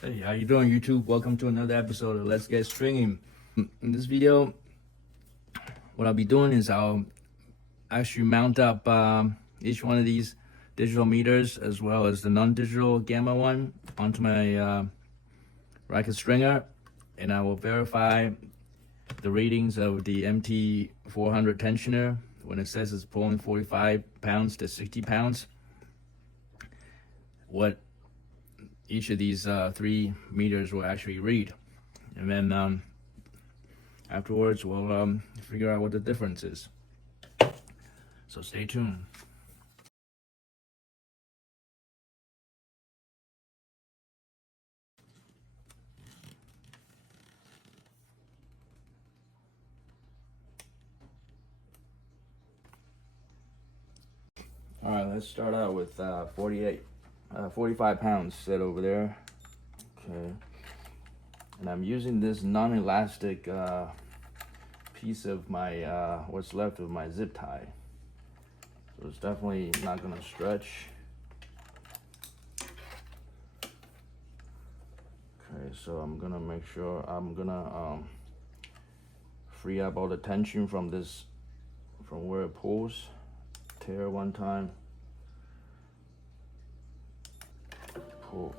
Hey, how you doing, YouTube? Welcome to another episode of Let's Get Stringing. In this video, what I'll be doing is I'll actually mount up each one of these digital meters as well as the non-digital gamma one onto my racket stringer, and I will verify the readings of the MT-400 tensioner when it says it's pulling 45 pounds to 60 pounds. What each of these 3 meters will actually read, and then afterwards we'll figure out what the difference is. So stay tuned. All right, let's start out with 45 pounds set over there. Okay, and I'm using this non-elastic piece of my what's left of my zip tie, so it's definitely not gonna stretch. Okay, so I'm gonna make sure I'm gonna free up all the tension from where it pulls. Tear one time, pull.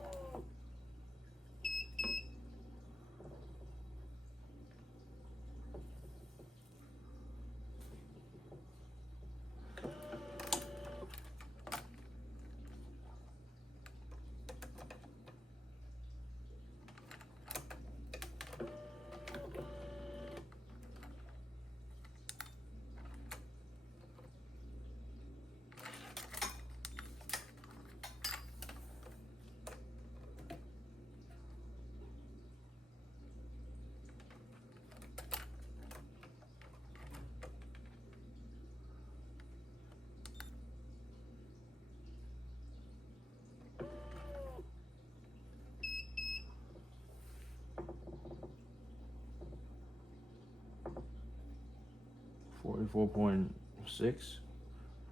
.6,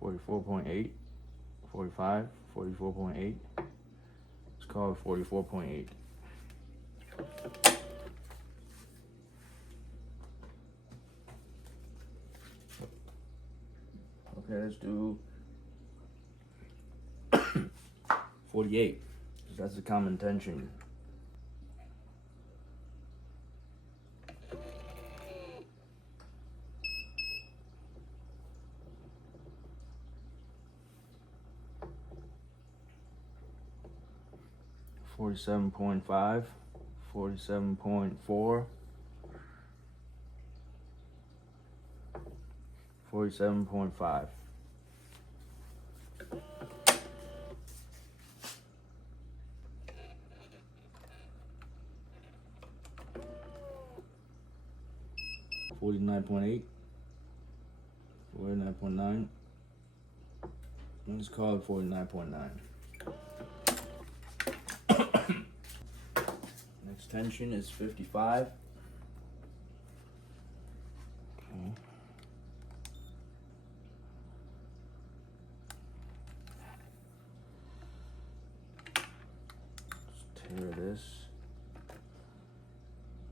44.8, 45, 44.8. Let's call it 44.8. Okay, let's do 48, because that's the common tension. .5, 47.4, 47.5. .49, 49.9. Let's call it 49.9. Next tension is 55. Okay. Let's tear this,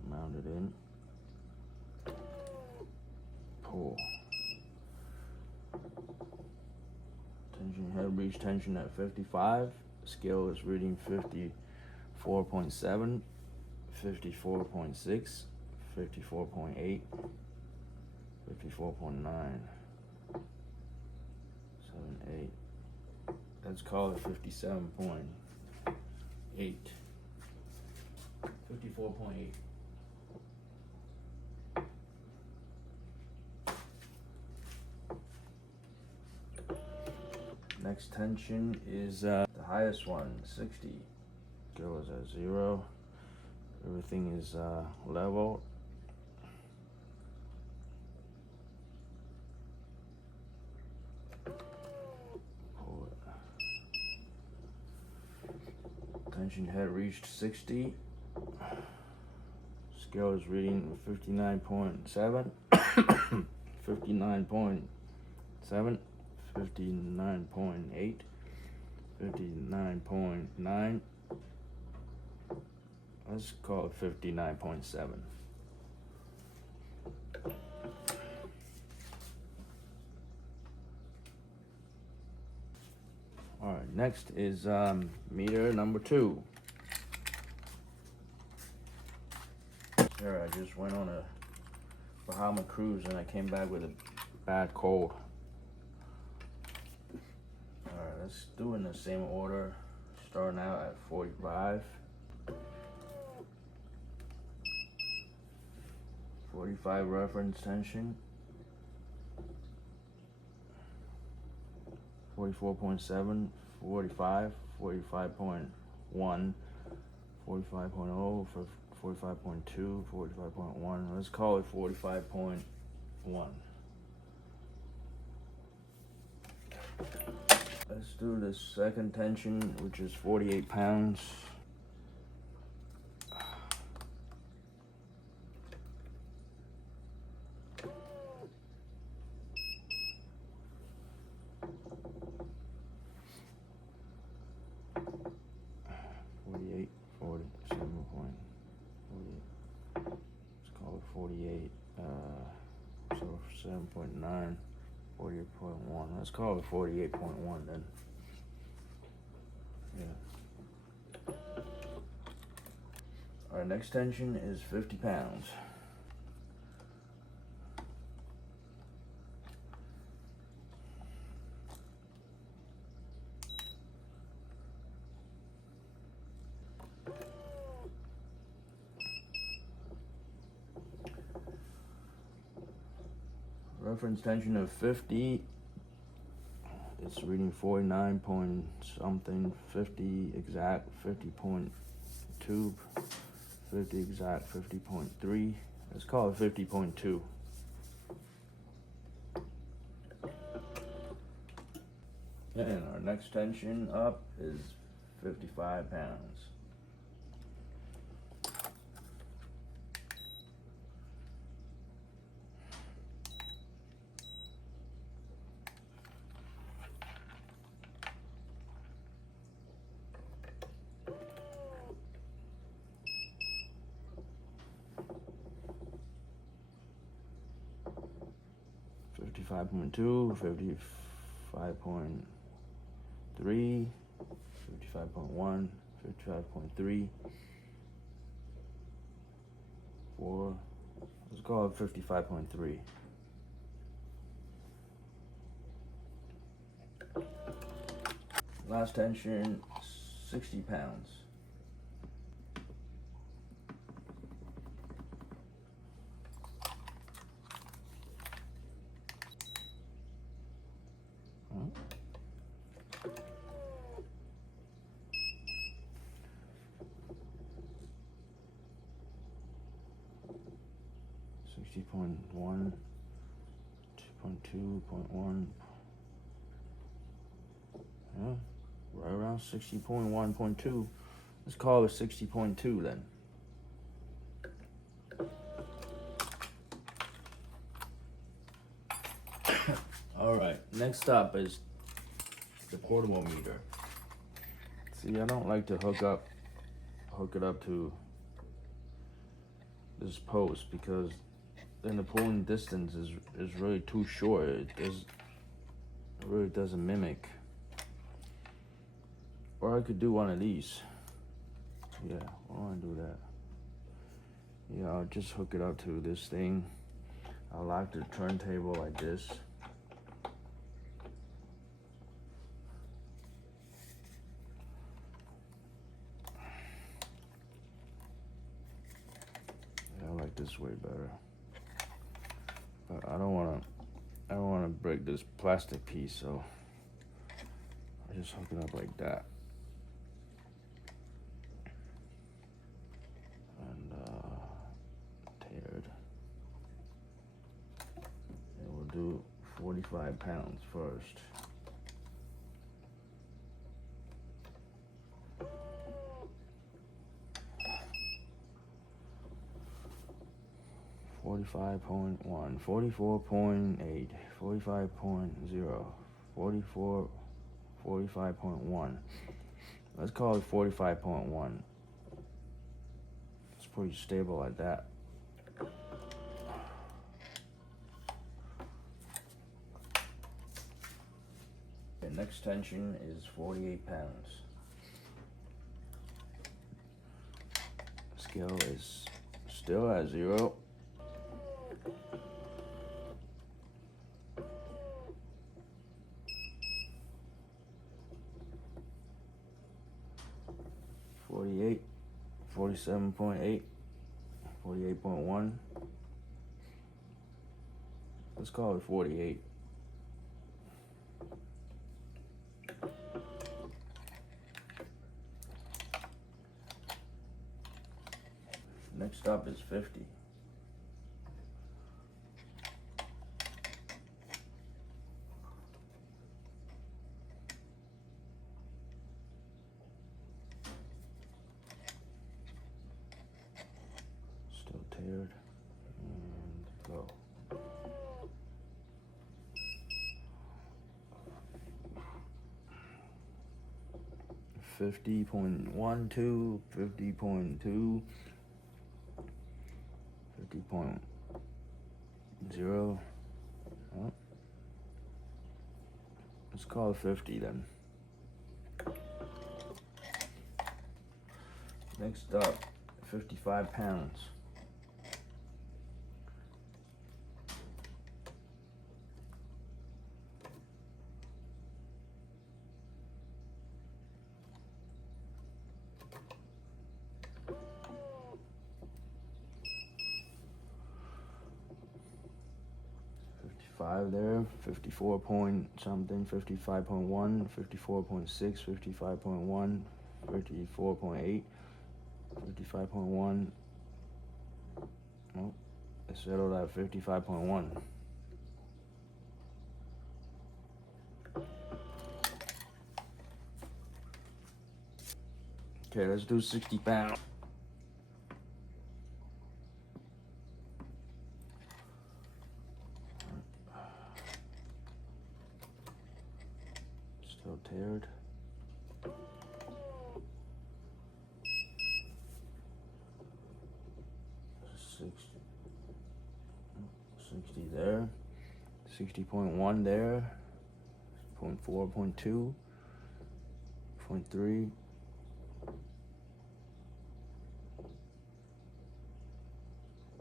mount it in, pull. Tension head reach tension at 55. Scale is reading 54.7, 54.6, 54.8, 54.9, 78. Let's call it 57.8, 54.8. Next tension is the highest one, 60. Scale is at 0. Everything is level. Pull it. Tension head reached 60. Scale is reading 59.7, 59.7, 59.8, 59.9, Let's call it 59.7. All right, next is meter number 2. Sure, I just went on a Bahama cruise and I came back with a bad cold. All right, let's do it in the same order. Starting out at 45. 45 reference tension. 44.7, 45, 45.1, 45.0, 45.2, 45.1. Let's call it 45.1. Let's do the second tension, which is 48 pounds. So 7.9, 48.1. Let's call it 48.1 then. Yeah. Our next tension is 50 pounds. Reference tension of 50. It's reading 49 point something, 50 exact, 50.2, 50 exact, 50.3. Let's call it 50.2. And our next tension up is 55 pounds. Fifty-five point two, 55.3, 55.1, 55.3, 4. Let's call it 55.3. Last tension, 60 pounds. Point 1, 2.2, 0.1. Yeah, right around 60.1.2. Let's call it 60.2 then. All right, next up is the portable meter. See, I don't like to hook it up to this post because then the pulling distance is really too short. It really doesn't mimic. Or I could do one of these. Yeah, I want to do that. Yeah, I'll just hook it up to this thing. I'll lock the turntable like this. Yeah, I like this way better. But I don't wanna break this plastic piece, so I just hook it up like that. And tailored. And we'll do 45 pounds first. $45.1, $44.8, $45.0, $45.1. Let's call it 45.1. pretty stable like that. The next tension is 48 pounds. Scale is still at 0. $48, 47.8, 48.1. Let's call it 48. Next up is 50. Still teared, and go. $50.12, $50.2, $50.0. Oh. Let's call it 50 then. Next up, 55 pounds. There, 54 point something, 55.1, 54.6, 55.1, 54.8, 55.1. Oh, it settled at 55.1. Okay, let's do 60 pounds. Still teared. $60 there. 60.1 there. 0.4, 0.2, 0.3.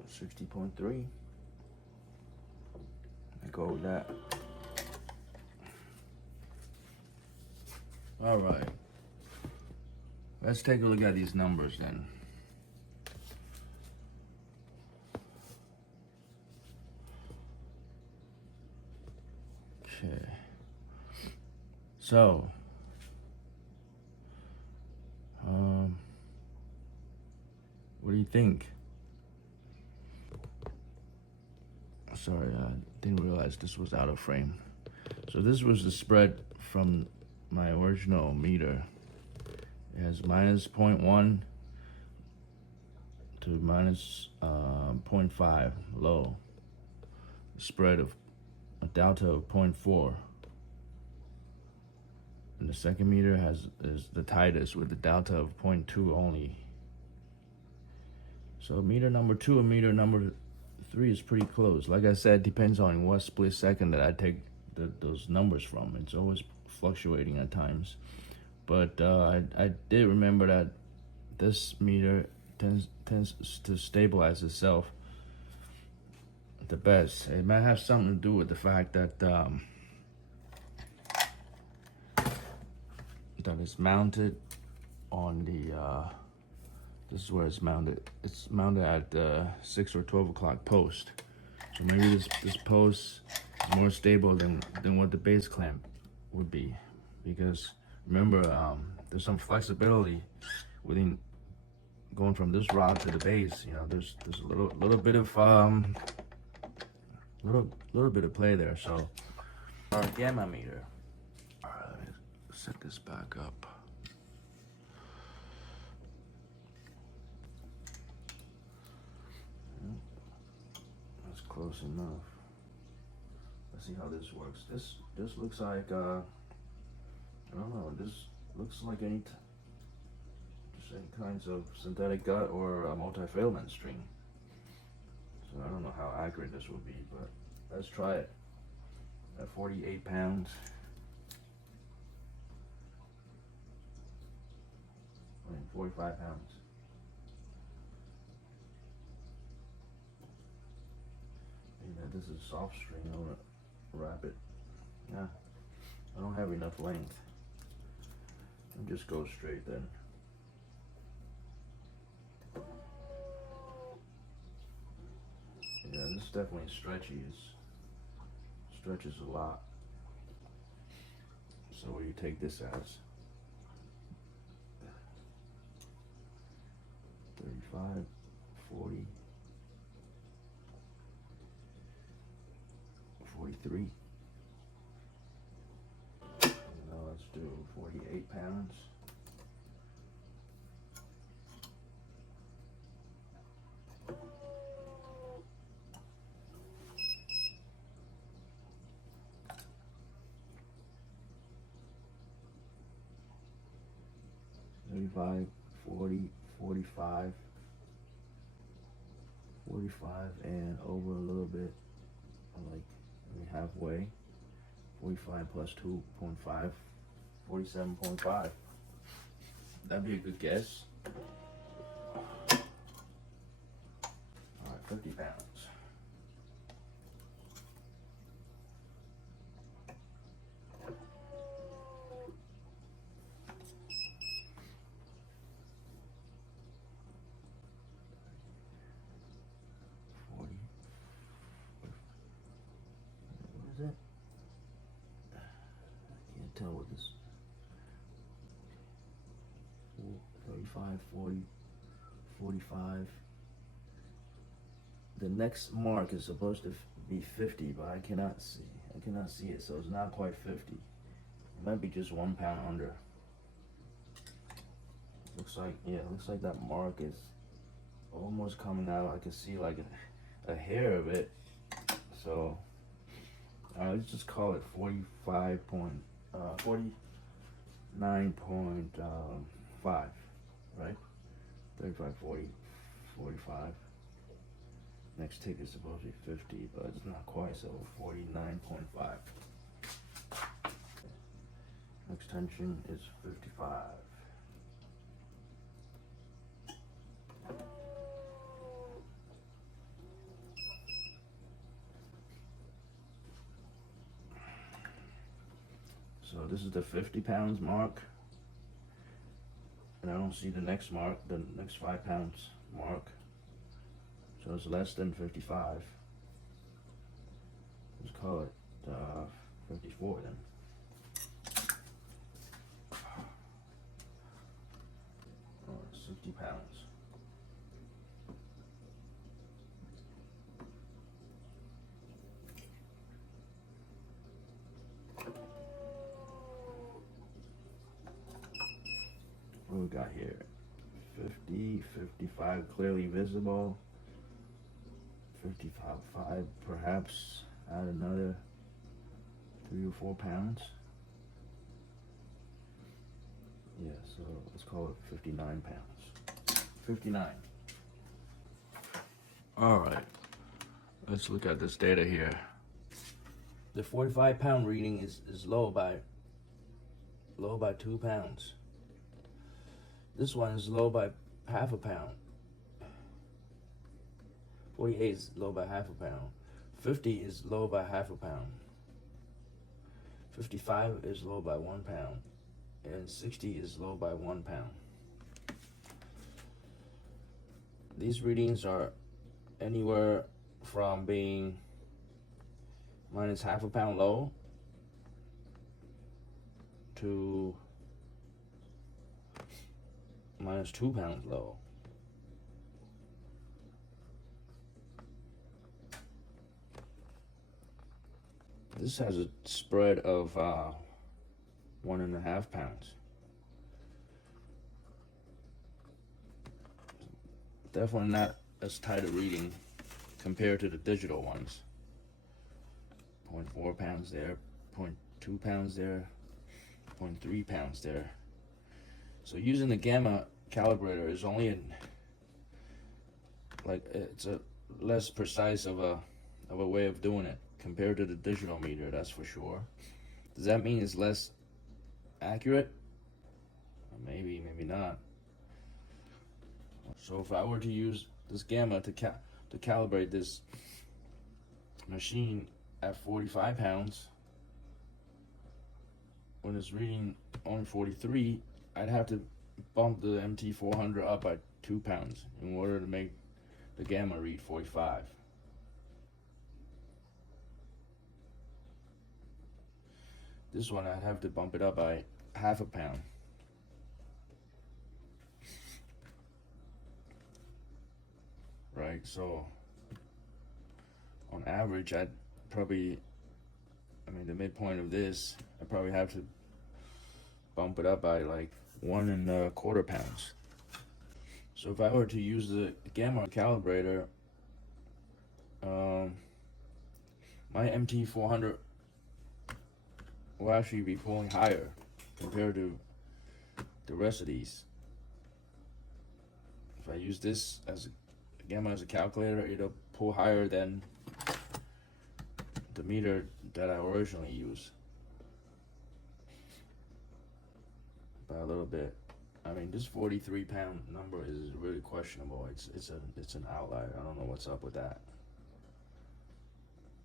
60.3. I go with that. All right. Let's take a look at these numbers then. Okay. So, what do you think? Sorry, I didn't realize this was out of frame. So this was the spread from my original meter. It has minus 0.1 to minus 0.5 low. Spread of a delta of 0.4. And the second meter is the tightest with the delta of 0.2 only. So meter number 2 and meter number 3 is pretty close. Like I said, depends on what split second that I take those numbers from. It's always fluctuating at times. But I did remember that this meter tends to stabilize itself the best. It might have something to do with the fact that that it's mounted on the this is where it's mounted. It's mounted at the 6 or 12 o'clock post. So maybe this post is more stable than what the base clamp would be. Because remember, there's some flexibility within going from this rod to the base. You know, there's a little bit of little bit of play there. So our gamma meter. All right, let me set this back up. That's close enough. Let's see how this works. This looks like I don't know. This looks like any. Just any kinds of synthetic gut or multi-filament string. So I don't know how accurate this will be, but let's try it. At 48 pounds. 45 pounds. Yeah, this is soft string. I want to wrap it. Yeah, I don't have enough length. I'll just go straight then. Yeah, this is definitely stretchy. It stretches a lot. So what do you take this as? 35, 40, 43. Now let's do 48 pounds. Thirty-five, 40, 45, 45, and over a little bit, like maybe halfway. 45 plus 2.5, 47.5. That'd be a good guess. All right, 50 pounds. Tell what this 35, 40, 45. The next mark is supposed to be 50, but I cannot see it, so it's not quite 50. It might be just 1 pound under. Looks like, yeah, looks like that mark is almost coming out. I can see like a hair of it. So let's just call it 49.5, right? 35, 40, 45. Next tick is supposed to be 50, but it's not quite, so 49.5. Next tension is 55. So this is the 50 pounds mark, and I don't see the next mark, the next 5 pounds mark. So it's less than 55. Let's call it 54 then. Oh, 60 pounds. What we got here? 50, 55 clearly visible. 55, perhaps add another 3 or 4 pounds. Yeah, so let's call it 59 pounds. 59. All right, let's look at this data here. The 45 pound reading is low by 2 pounds. This one is low by half a pound. 48 is low by half a pound. 50 is low by half a pound. 55 is low by 1 pound. And 60 is low by 1 pound. These readings are anywhere from being minus half a pound low to minus 2 pounds low. This has a spread of 1.5 pounds. Definitely not as tight a reading compared to the digital ones. 0.4 pounds there, 0.2 pounds there, 0.3 pounds there. So using the gamma calibrator is only it's a less precise of a way of doing it compared to the digital meter, that's for sure. Does that mean it's less accurate? Maybe, maybe not. So if I were to use this gamma to calibrate this machine at 45 pounds, when it's reading only 43, I'd have to bump the MT-400 up by 2 pounds in order to make the gamma read 45. This one I'd have to bump it up by half a pound. Right, so on average I'd probably, the midpoint of this, I probably have to bump it up by like 1¼ pounds. So if I were to use the gamma calibrator, my MT-400 will actually be pulling higher compared to the rest of these. If I use this as a gamma as a calculator, it'll pull higher than the meter that I originally used by a little bit. This 43-pound number is really questionable. It's an outlier. I don't know what's up with that.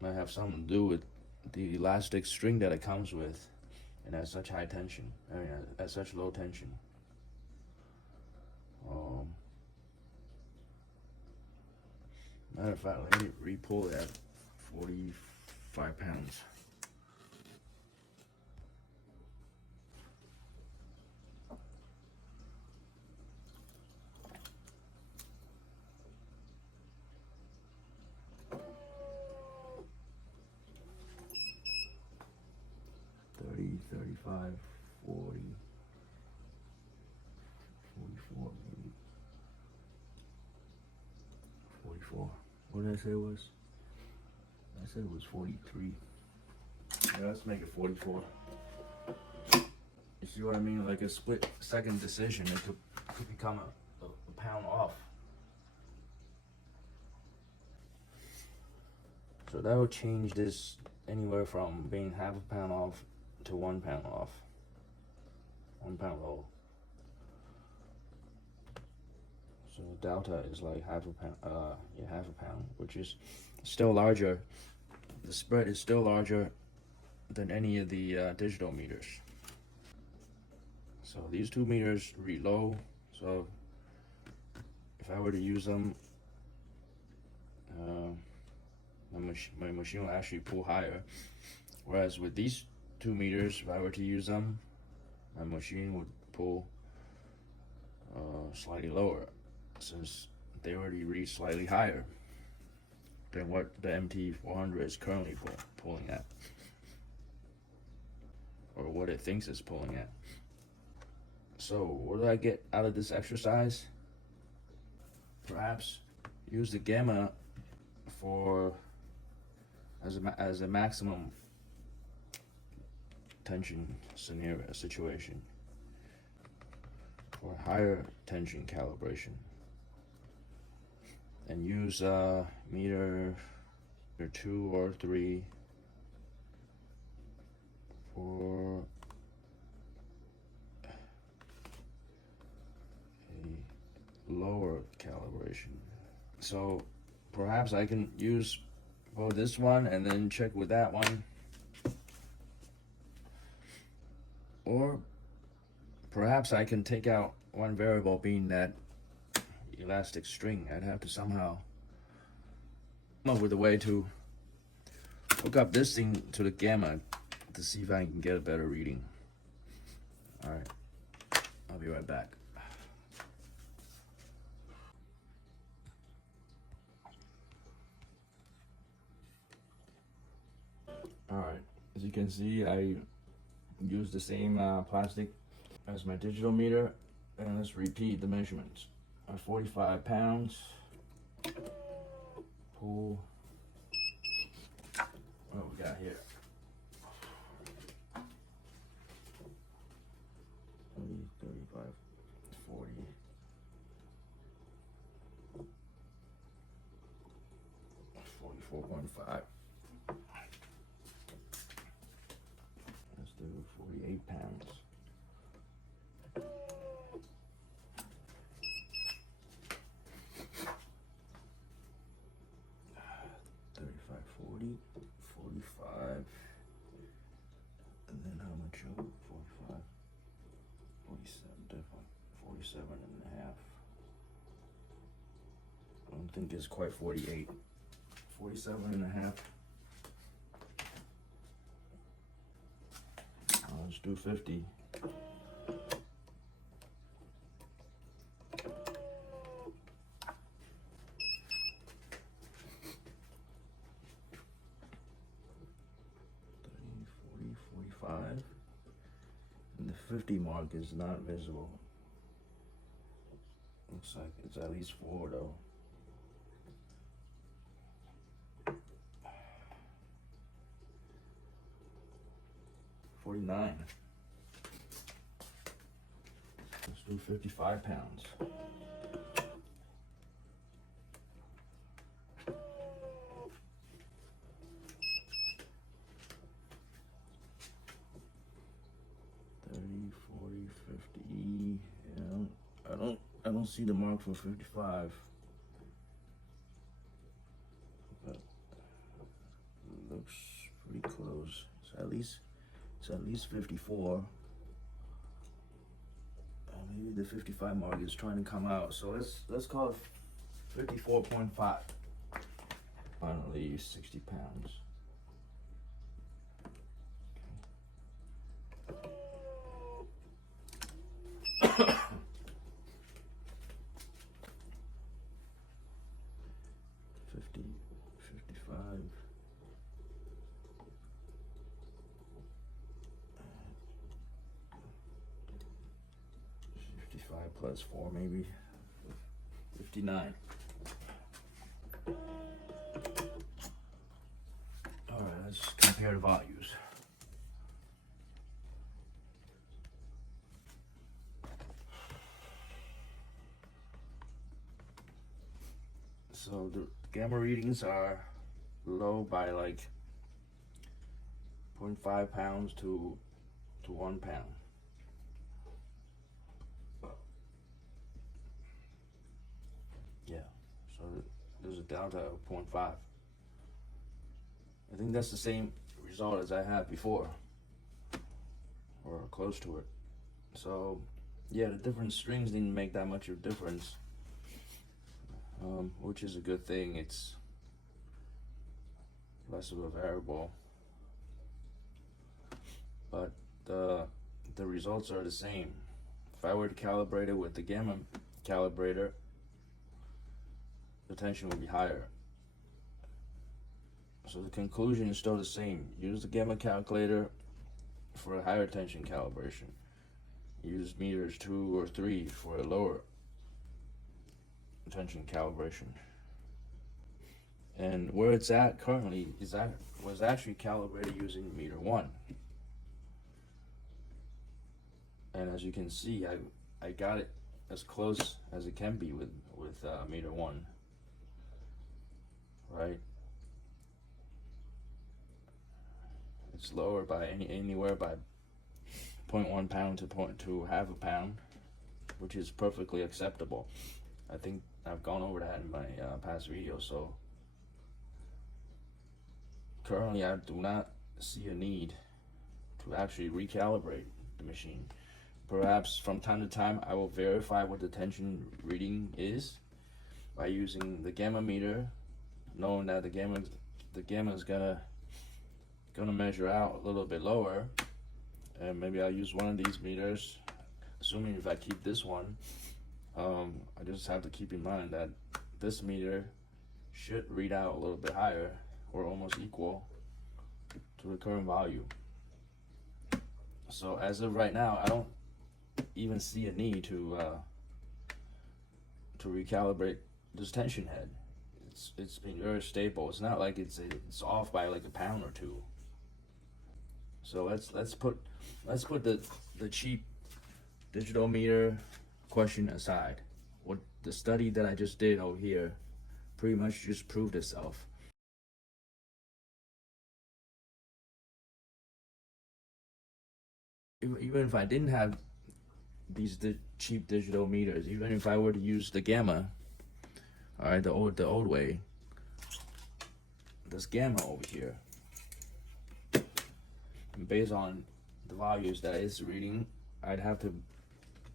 Might have something to do with the elastic string that it comes with, and at such high tension. At such low tension. Matter of fact, let me re-pull it at 45 pounds. $30, $35, $40, $44, maybe. 44. What did I say it was? I said it was 43. Yeah, let's make it 44. You see what I mean? Like a split-second decision, it could become a pound off. So that would change this anywhere from being half a pound off to 1 pound off. 1 pound low. So delta is like half a pound, which is still larger. The spread is still larger than any of the digital meters. So these 2 meters read low. So if I were to use them, my machine will actually pull higher. Whereas with these 2 meters, if I were to use them, my machine would pull slightly lower, since they already read slightly higher than what the MT-400 is currently pulling at, or what it thinks it's pulling at. So what do I get out of this exercise? Perhaps use the gamma for as a maximum tension situation, for higher tension calibration, and use meter 2 or 3 for a lower calibration. So perhaps I can use both this one and then check with that one, or perhaps I can take out one variable, being that elastic string. I'd have to somehow come up with a way to hook up this thing to the gamma to see if I can get a better reading. Alright, I'll be right back. Alright, as you can see, I use the same plastic as my digital meter, and let's repeat the measurements. 45 pounds, pull, what we got here? 30, 35, 40, 34.5. Let's do 48 pounds. $35.40, 45, and then how much? 45, 47, definitely 47 and a half. I don't think it's quite 48. 47 and a half. Let's do 50. And the 50 mark is not visible. Looks like it's at least 4 though. $49. Let's do 55 pounds. I don't see the mark for 55, but it looks pretty close. It's at least 54. Maybe the 55 mark is trying to come out. So let's call it 54.5. Finally, 60 pounds. Okay. 55. 55 plus 4, maybe 59. All right, let's compare the values. So the gamma readings are low by like 0.5 pounds to 1 pound. Yeah, so there's a delta of 0.5. I think that's the same result as I had before, or close to it. So yeah, the different strings didn't make that much of a difference. Which is a good thing. It's less of a variable, but the results are the same. If I were to calibrate it with the gamma calibrator, the tension would be higher. So the conclusion is still the same. Use the gamma calculator for a higher tension calibration. Use meters 2 or 3 for a lower tension calibration. And where it's at currently is was actually calibrated using meter 1. And as you can see, I got it as close as it can be with meter 1, right? It's lower by anywhere by 0.1 pound to half a pound, which is perfectly acceptable. I think I've gone over that in my past videos. So currently I do not see a need to actually recalibrate the machine. Perhaps from time to time I will verify what the tension reading is by using the gamma meter, knowing that the gamma is gonna measure out a little bit lower, and maybe I'll use one of these meters, assuming if I keep this one. I just have to keep in mind that this meter should read out a little bit higher or almost equal to the current value. So as of right now, I don't even see a need to recalibrate this tension head. It's been very stable. It's not like it's off by like a pound or 2. So let's put the cheap digital meter question aside. What the study that I just did over here pretty much just proved itself. even if I didn't have these cheap digital meters, even if I were to use the gamma, all right, the old way, this gamma over here, and based on the values that it's reading, I'd have to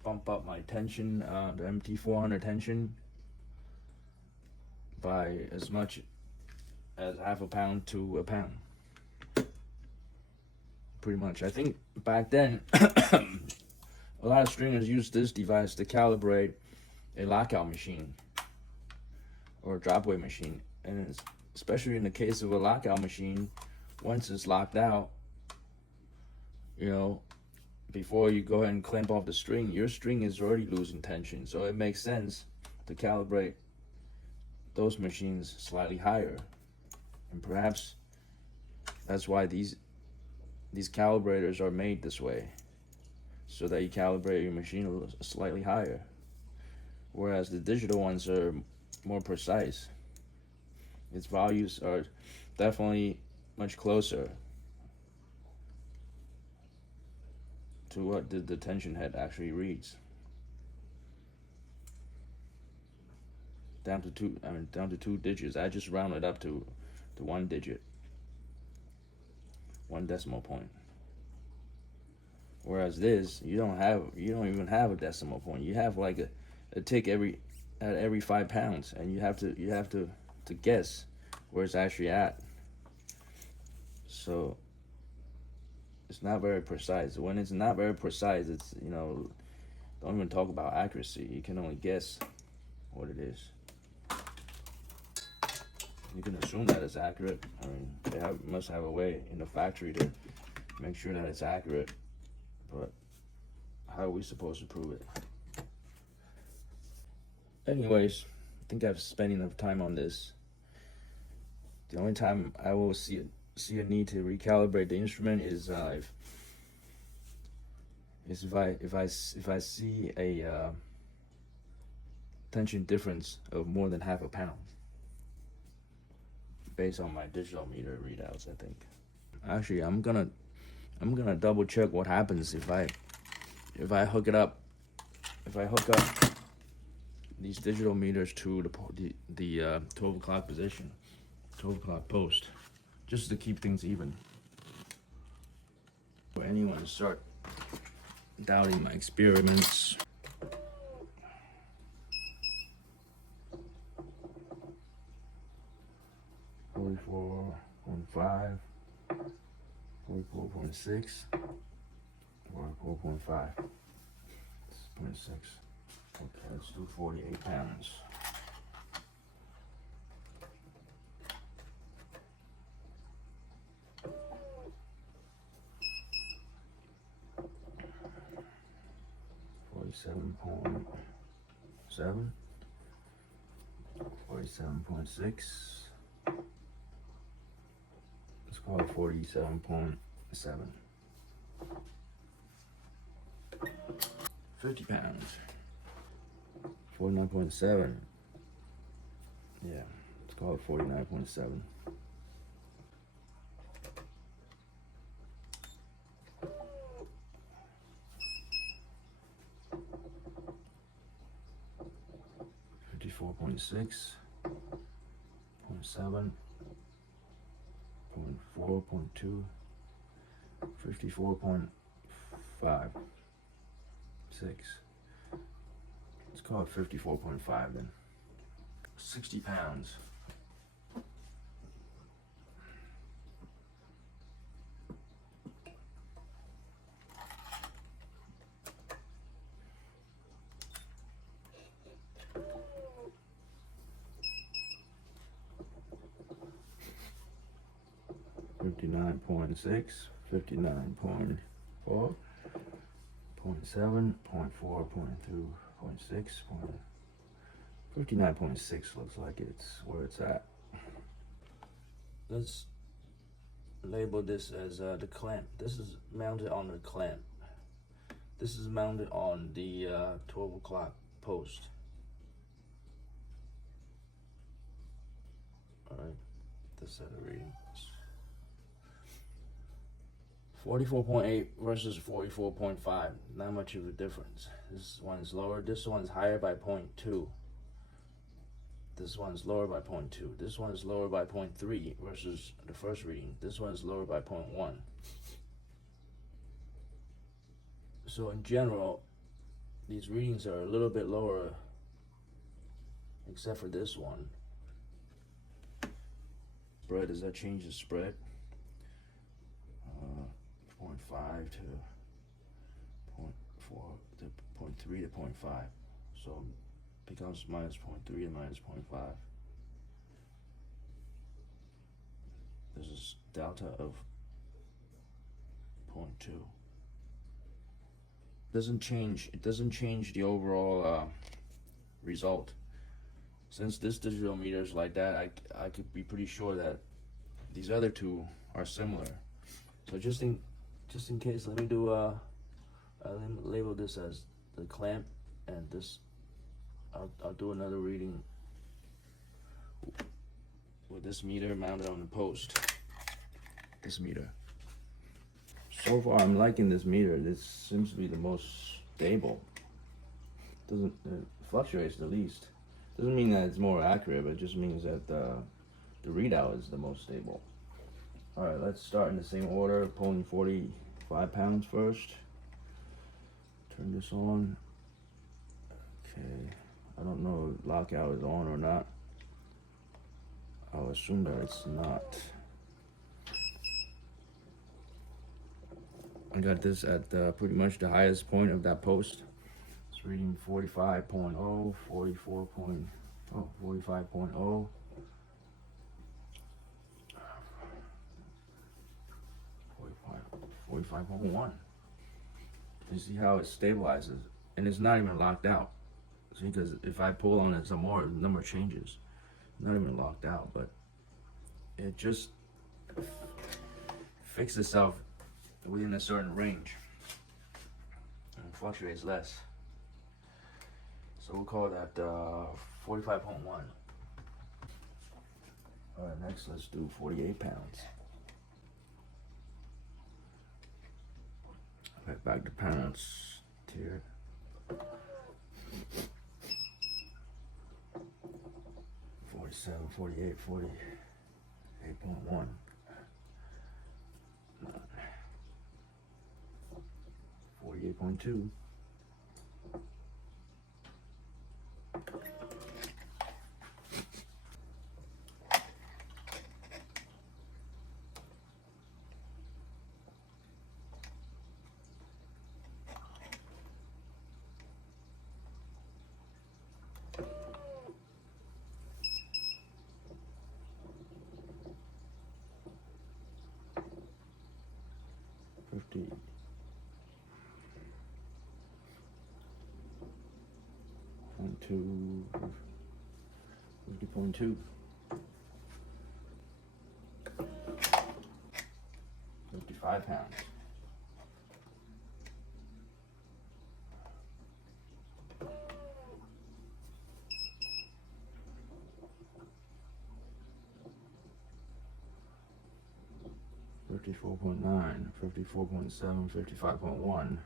bump up my tension, the MT-400 tension, by as much as half a pound to a pound. Pretty much. I think back then a lot of stringers used this device to calibrate a lockout machine or a drop weight machine, and it's, especially in the case of a lockout machine, once it's locked out, you know, before you go ahead and clamp off the string, your string is already losing tension, so it makes sense to calibrate those machines slightly higher. And perhaps that's why these calibrators are made this way, so that you calibrate your machine slightly higher, whereas the digital ones are more precise. Its values are definitely much closer to what the tension head actually reads. Down to two digits. I just rounded up to one digit, 1 decimal point. Whereas this, you don't even have a decimal point. You have like a tick at every 5 pounds, and you have to guess where it's actually at. So it's not very precise. When it's not very precise, it's, you know, don't even talk about accuracy. You can only guess what it is. You can assume that it's accurate. I mean, they must have a way in the factory to make sure that it's accurate. But how are we supposed to prove it? Anyways, I think I've spent enough time on this. The only time I will see a need to recalibrate the instrument is if I see a tension difference of more than half a pound, based on my digital meter readouts. I think actually I'm gonna double check what happens if I hook up these digital meters to the 12 o'clock position, 12 o'clock post, just to keep things even. For anyone to start doubting my experiments, .5, 44.6, 44.5, 0.6. Okay, let's do 48 pounds. .7, 47.6. Let's call it 47.7. 50 pounds. 49.7. Yeah, let's call it 49.7. .6, 0.7, 0.4, 0.2, 54.5, 6. Let's call it 54.5 then. 60 pounds. .6, 59.4, 0.7, 0.4, 0.2, 0.6, 59.6 looks like it's where it's at. Let's label this as the clamp. This is mounted on the clamp. This is mounted on the 12 o'clock post. Alright, this set of readings. 44.8 versus 44.5. Not much of a difference. This one is lower. This one's higher by 0.2. This one's lower by 0.2. This one is lower by 0.3 versus the first reading. This one is lower by 0.1. So in general, these readings are a little bit lower, except for this one. Spread, does that change the spread? 0.5 to 0.4 to 0.3 to 0.5. So it becomes minus 0.3 and minus 0.5. There's this delta of 0.2. It doesn't change the overall result. Since this digital meter is like that, I could be pretty sure that these other two are similar. So just in case, let me do let me label this as the clamp, and this I'll do another reading with this meter mounted on the post. This meter. So far, I'm liking this meter. This seems to be the most stable. It fluctuates the least. Doesn't mean that it's more accurate, but it just means that the readout is the most stable. All right, let's start in the same order. Pulling 45 pounds first. Turn this on. Okay, I don't know if lockout is on or not. I'll assume that it's not. I got this at pretty much the highest point of that post. It's reading 45.0, 45.0. 45.1. You see how it stabilizes, and it's not even locked out. See, because if I pull on it some more, the number changes. Not even locked out, but it just fixes itself within a certain range and fluctuates less. So we'll call that 45.1. All right, next let's do 48 pounds. Right, back to pounds tier. 47, 48, 48.1. 48.2. 50. 50.2. 55 pounds. 54.9, 54.7, 55.1.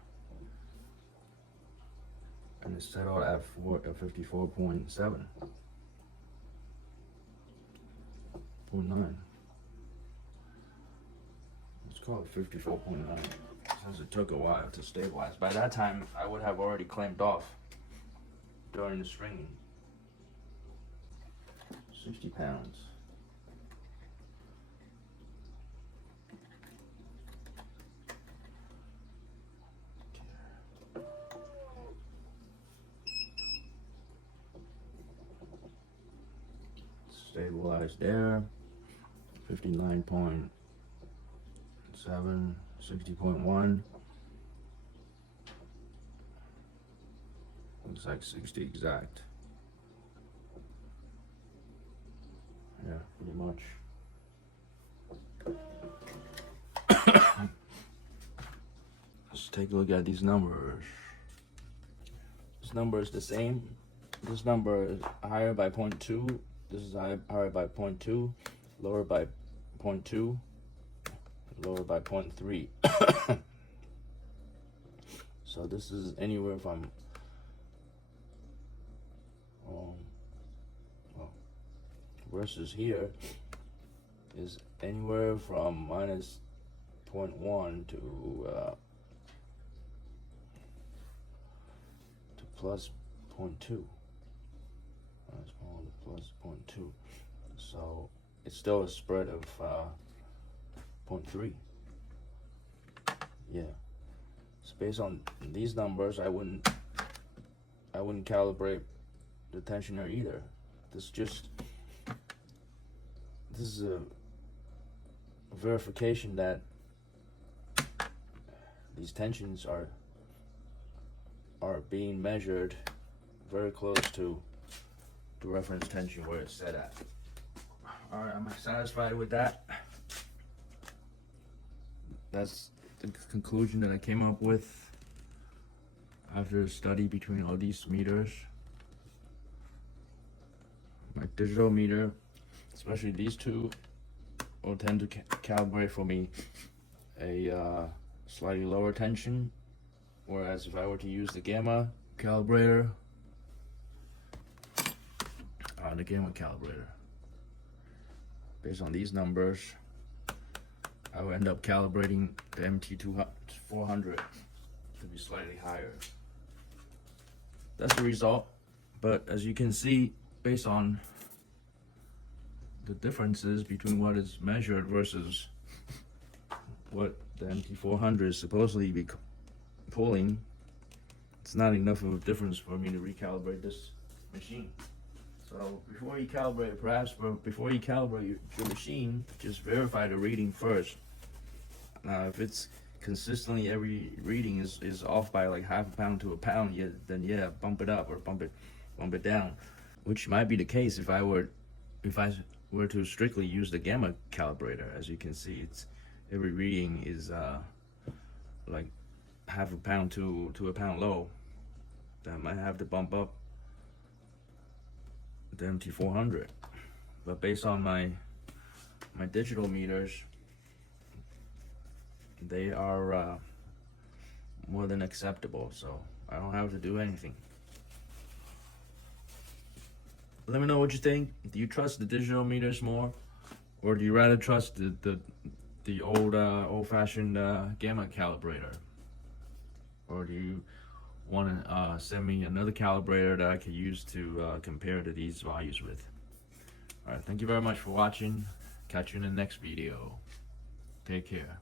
And it's set out at 54.7. 0.9. Let's call it 54.9. Since it took a while to stabilize. By that time, I would have already clamped off during the stringing. 60 pounds. Stabilized there. 59.7, 60.1. Looks like 60 exact. Yeah, pretty much. Let's take a look at these numbers. This number is the same. This number is higher by 0.2. This is higher by 0.2, lower by 0.2. lower by 0.3. So this is anywhere from well, versus here is anywhere from minus 0.1 to plus 0.2. Minus 1 to plus 0.2. So it's still a spread of 0.3. Yeah. So based on these numbers, I wouldn't calibrate the tensioner either. This is a verification that these tensions are being measured very close to the reference tension where it's set at. Alright, am I satisfied with that? That's the conclusion that I came up with after a study between all these meters. My digital meter, especially these two, will tend to calibrate for me a slightly lower tension, whereas if I were to use the gamma calibrator, based on these numbers, I will end up calibrating the MT-400 to be slightly higher. That's the result. But as you can see, based on the differences between what is measured versus what the MT-400 is supposedly be pulling, it's not enough of a difference for me to recalibrate this machine. So before you calibrate, before you calibrate your machine, just verify the reading first. Now, if it's consistently every reading is off by like half a pound to a pound, then yeah, bump it up or bump it down, which might be the case if I were to strictly use the gamma calibrator. As you can see, it's every reading is like half a pound to a pound low. Then I might have to bump up the MT-400. But based on my digital meters, they are more than acceptable, so I don't have to do anything. Let me know what you think. Do you trust the digital meters more, or do you rather trust the old-fashioned gamma calibrator? Or do you want to send me another calibrator that I could use to compare to these values with? All right, thank you very much for watching. Catch you in the next video. Take care.